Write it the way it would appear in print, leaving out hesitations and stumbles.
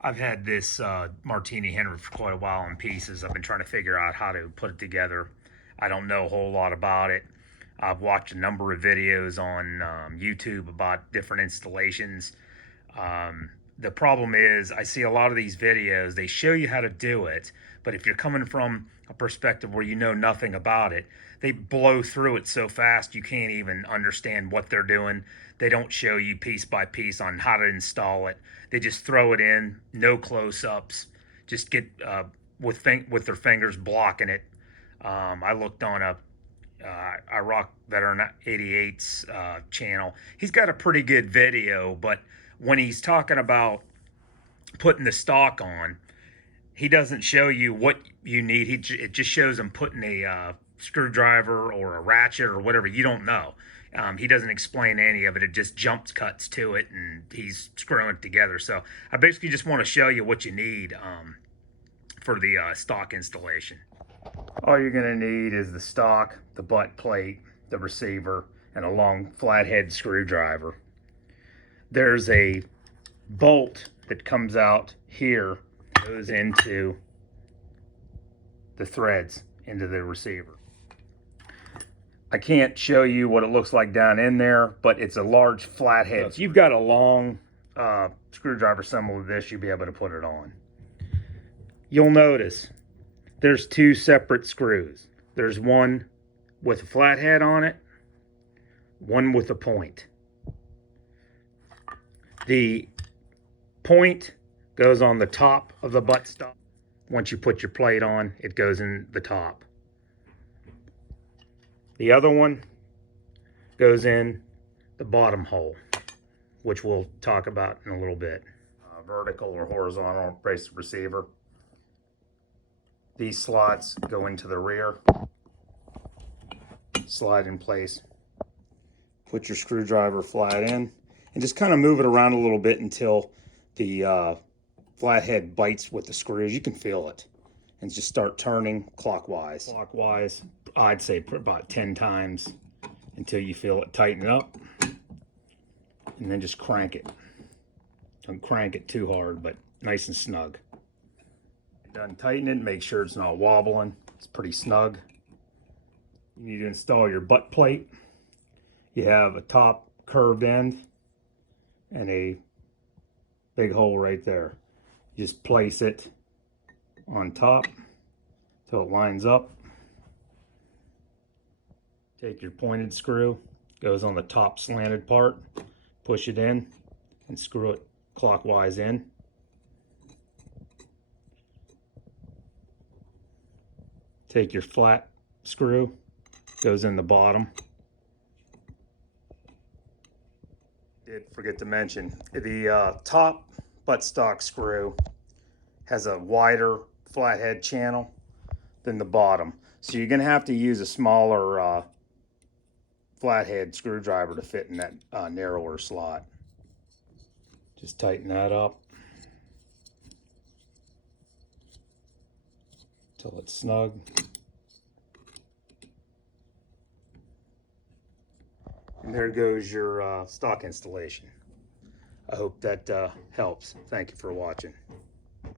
I've had this Martini-Henry for quite a while in pieces. I've been trying to figure out how to put it together. I don't know a whole lot about it. I've watched a number of videos on YouTube about different installations. The problem is I see a lot of these videos, they show you how to do it, but if you're coming from a perspective where you know nothing about it, they blow through it so fast you can't even understand what they're doing. They don't show you piece by piece on how to install it. They just throw it in, no close-ups, just get with their fingers blocking it. I looked on a Iraq Veteran 88's channel. He's got a pretty good video, but when he's talking about putting the stock on, he doesn't show you what you need. It just shows him putting a screwdriver or a ratchet or whatever. You don't know. He doesn't explain any of it. It just jumps cuts to it, and he's screwing it together. So I basically just want to show you what you need for the stock installation. All you're going to need is the stock, the butt plate, the receiver, and a long flathead screwdriver. There's a bolt that comes out here, goes into the threads, into the receiver. I can't show you what it looks like down in there, but it's a large flathead. If you've got a long screwdriver similar to this, you'll be able to put it on. You'll notice there's two separate screws. There's one with a flathead on it, one with a point. The point goes on the top of the buttstock. Once you put your plate on, it goes in the top. The other one goes in the bottom hole, which we'll talk about in a little bit. Vertical or horizontal brace receiver. These slots go into the rear, slide in place. Put your screwdriver flat in and just kind of move it around a little bit until the flathead bites with the screws. You can feel it. And just start turning clockwise. Clockwise, I'd say about 10 times until you feel it tighten up. And then just crank it. Don't crank it too hard, but nice and snug. Done tightening, make sure it's not wobbling. It's pretty snug. You need to install your butt plate. You have a top curved end and a big hole right there. Just place it on top till it lines up. Take your pointed screw, goes on the top slanted part, push it in and screw it clockwise in. Take your flat screw, goes in the bottom. Did forget to mention, the top buttstock screw has a wider flathead channel than the bottom. So you're going to have to use a smaller flathead screwdriver to fit in that narrower slot. Just tighten that up till it's snug. And there goes your stock installation. I hope that helps. Thank you for watching.